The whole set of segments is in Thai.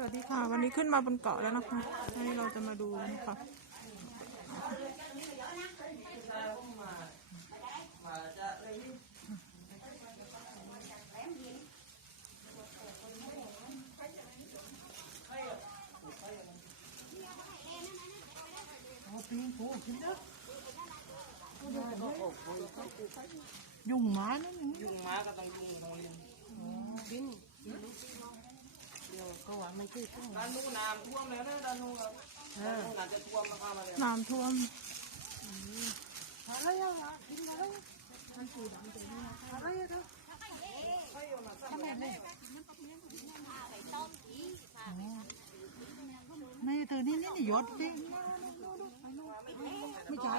สวัสดีค่ะ วันนี้ขึ้นมาบนเกาะแล้วนะคะให้เราจะมาดูนะคะยุงหมานั่นยุงม้าก็ต้องยุงทองลินบินเดี๋ยว ก็ว่าไม่คือขึ้นด้านนู้นน้ำท่วมแล้วนะด้านนู้นครับด้านนู้นอาจจะท่วมนะครับมาเลยน้ำท่วมอะไรอะกินอะไรมันสีดำตัวนี้อะไรอะเธอทำไมไม่ไม่เธอนี่นี่หยดดิไม่ใช่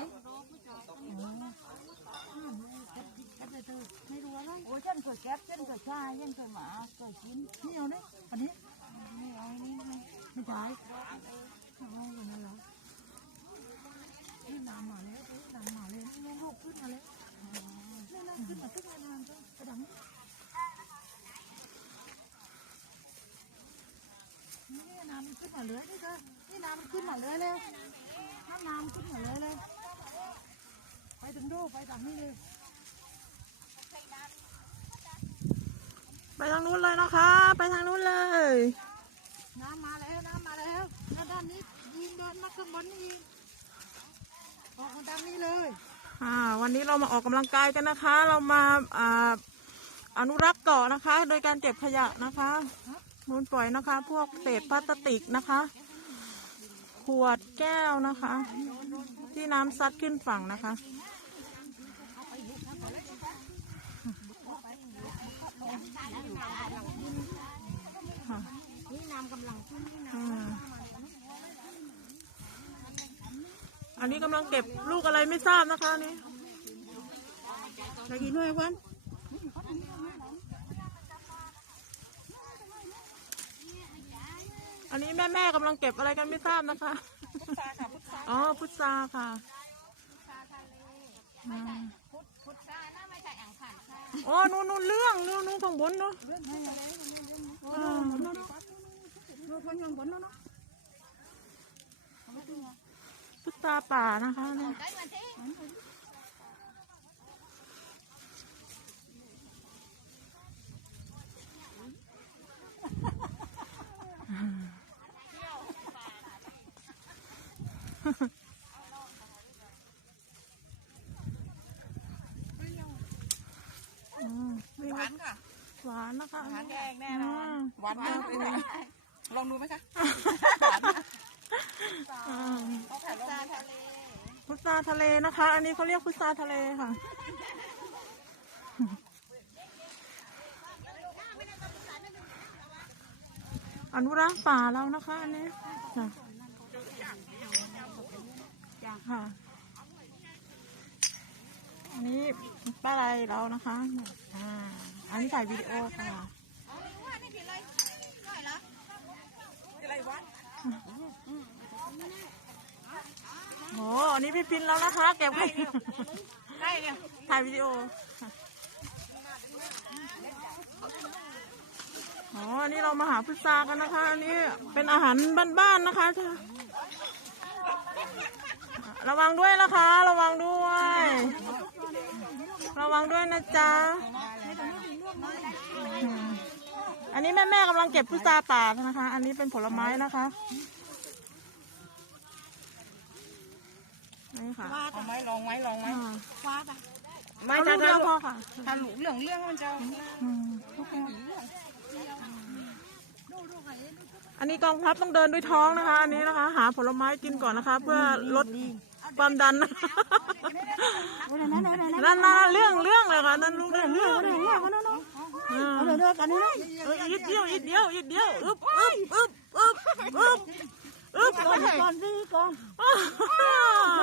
ไม่รู้อะไรโอ้ยฉันเคยแก๊บฉันเคยชายฉันเคยหมาเคยกินนี่เอาเนี่ยอันนี้ไม่เอานี่ไม่ ไม่ใช่เอาอย่างนั้นเรอนี่น้ำมาแล้วน้ำมาเลยนี่ลูกขึ้นมาแล้วนี่น้ำขึ้นมาขึ้นมาน้ำก็กระดังนี่น้ำมันขึ้นมาเลยนี่เธอนี่น้ำมันขึ้นมาเลยแล้วน้ำน้ำขึ้นมาเลยเลย ไปถึงดูไปทางนี้เลยไปทางนู้นเลยนะคะ ไปทางนู้นเลย น้ำมาแล้วน้ำมาแล้วแล้วด้านนี้ยิงเดินมาข้างบนนี่อีกอกมาด้านนี้เลยอ่าวันนี้เรามาออกกำลังกายกันนะคะ เรามาอ่าอนุรักษ์เกาะนะคะ โดยการเก็บขยะนะคะมูลปล่อยนะคะ พวกเศษพลาสติกนะคะ ขวดแก้วนะคะ ที่น้ำซัดขึ้นฝั่งนะคะนี่น้ำกำลังขึ้นนี่นะ อ่าอันนี้กำลังเก็บลูกอะไรไม่ทราบนะคะนี่ไปกี่หน่วยวันอันนี้แม่แม่ๆกำลังเก็บอะไรกันไม่ทราบนะคะ อ๋อพุทราค่ะอ่าพุทธพุทธานะไม่ใช่อ่างผ่านค่ะอ๋อนู่นนู่นเรื่องนู่นนู่นข้างบนเนาะอ่าเราคนยังบนแล้วเนาะ พุทราป่านะคะเนี่ยได้มาสิอืมนี่หวานค่ะ หวานนะคะหวานแดงแน่นอนอ่าหวานมากเลยค่ะลองดูไหมคะอ่า ต้องถ่ายลงทะเลพุทราทะเลนะคะ อันนี้เขาเรียกพุทราทะเลค่ะ อนุรักษ์ป่าแล้วนะคะ อันนี้จ้ะค่ะ อันนี้ป้าอะไรเรานะคะอ่าอันนี้ถ่ายวิดีโอค่ะว่านี่ผิดเลยได้เหรออะไรวะ โหอันนี้พี่พินแล้วนะคะ เก็บไว้ได้เลยถ่ายวิดีโออ๋ออันนี้เรามาหาพุทรากันนะคะ อันนี้เป็นอาหารบ้านๆนะคะจ้ะระวังด้วยนะคะ ระวังด้วย ระวังด้วยนะจ๊ะ อืมอันนี้แม่ๆกำลังเก็บพุทราป่านะคะ อันนี้เป็นผลไม้นะคะนี่ค่ะเอาไหมลองไหมลองไหมอ่าฟ้าปะไม่เอาลูถ้ากเดียวพอค่ะถ้าหลูเหลืองเรื่องมันจะอืมอันนี้กองทัพต้องเดินด้วยท้องนะคะ อันนี้นะคะ หาผลไม้กินก่อนนะคะ เพื่อลดความดันนะคะนั่นนั่นเรื่องเรื่องเลยค่ะนั่นลูกเรื่องเรื่องอ่า เดี๋ยวเดี๋ยวกันนี่นะเอออีกเดียวอีกเดียวอีกเดียวอึบอึบอึบอึบอึบอึบก่อนก่อนสิก่อน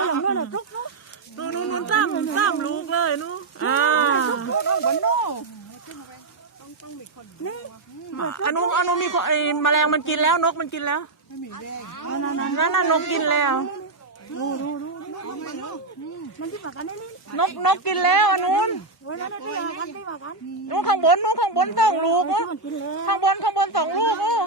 อย่างนั้นนะทุกทุกนู่นนู่นนู่นซ้ำซ้ำลูกเลยนู่นอ่าต้องบนโน่นี่อันนู้นอันนู้นมีไอ้แมลงมันกินแล้วนกมันกินแล้วนั่นนั่นนกกินแล้วดูดู นที่ปากกันนี่นี่นกนกกินแล้วอันนู้นเวลาที่ปากกันที่ปากกันนู้นข้างบนนู้นข้างบนสองลูกที่นู้นมันกินแล้วข้างบนข้างบนสองลูกนู้น